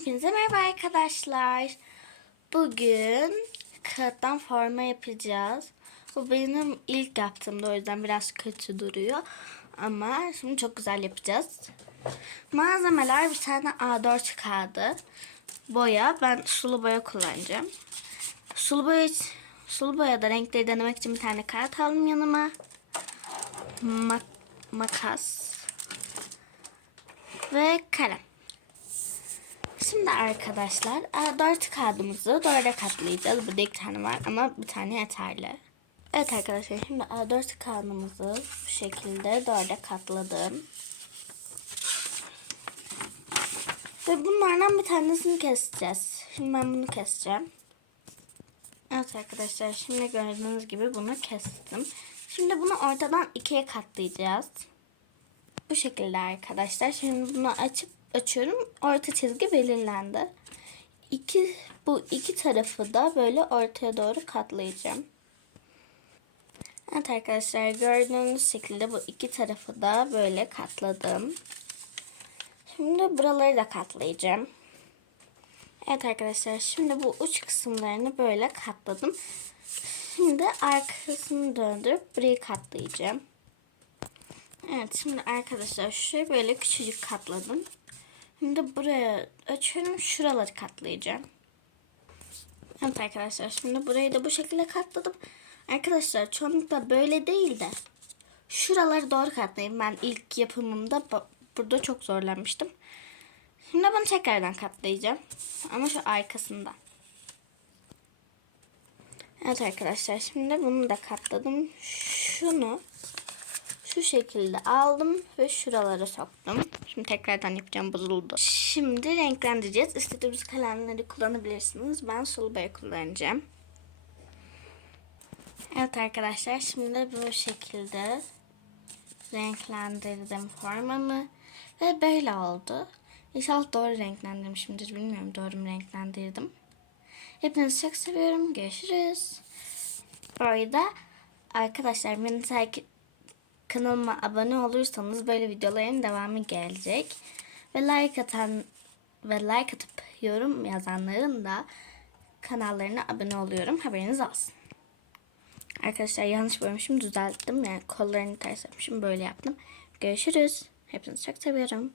Hepinize merhaba arkadaşlar. Bugün kağıttan forma yapacağız. Bu benim ilk yaptığımda o yüzden biraz kötü duruyor. Ama şimdi çok güzel yapacağız. Malzemeler bir tane A4 kağıdı. Boya. Ben sulu boya kullanacağım. Sulu boya, sulu boyada renkleri denemek için bir tane kağıt aldım yanıma. Ma- makas. Ve kalem. Şimdi arkadaşlar dört kağıdımızı dörde katlayacağız. Burada iki tane var ama bir tane yeterli. Evet arkadaşlar şimdi A4 kağıdımızı bu şekilde dörde katladım. Ve bunlardan bir tanesini keseceğiz. Şimdi ben bunu keseceğim. Evet arkadaşlar şimdi gördüğünüz gibi bunu kestim. Şimdi bunu ortadan ikiye katlayacağız. Bu şekilde arkadaşlar. Şimdi bunu açıp açıyorum. Orta çizgi belirlendi. İki, bu iki tarafı da böyle ortaya doğru katlayacağım. Evet arkadaşlar gördüğünüz şekilde bu iki tarafı da böyle katladım. Şimdi buraları da katlayacağım. Evet arkadaşlar şimdi bu uç kısımlarını böyle katladım. Şimdi arkasını döndürüp burayı katlayacağım. Evet şimdi arkadaşlar şurayı böyle küçücük katladım. Şimdi buraya açıyorum şuraları katlayacağım. Evet arkadaşlar şimdi burayı da bu şekilde katladım. Arkadaşlar çoğunlukla böyle değil de şuraları doğru katlayayım. Ben ilk yapımımda burada çok zorlanmıştım. Şimdi bunu tekrardan katlayacağım. Ama şu arkasından. Evet arkadaşlar şimdi bunu da katladım. Şunu şu şekilde aldım ve şuralara soktum. Şimdi tekrardan yapacağım bozuldu. Şimdi renklendireceğiz. İstediğiniz kalemleri kullanabilirsiniz. Ben sulu boya kullanacağım. Evet arkadaşlar şimdi bu şekilde renklendirdim formamı. Ve böyle oldu. İnşallah doğru renklendirmişimdir. Bilmiyorum doğru mu renklendirdim. Hepinizi çok seviyorum. Görüşürüz. Bu arada arkadaşlar beni takip kanalıma abone olursanız böyle videoların devamı gelecek. Ve like atan ve like atıp yorum yazanların da kanallarına abone oluyorum. Haberiniz olsun. Arkadaşlar yanlış bölmüşüm düzelttim. Yani kollarını ters yapmışım. Böyle yaptım. Görüşürüz. Hepinizi çok seviyorum.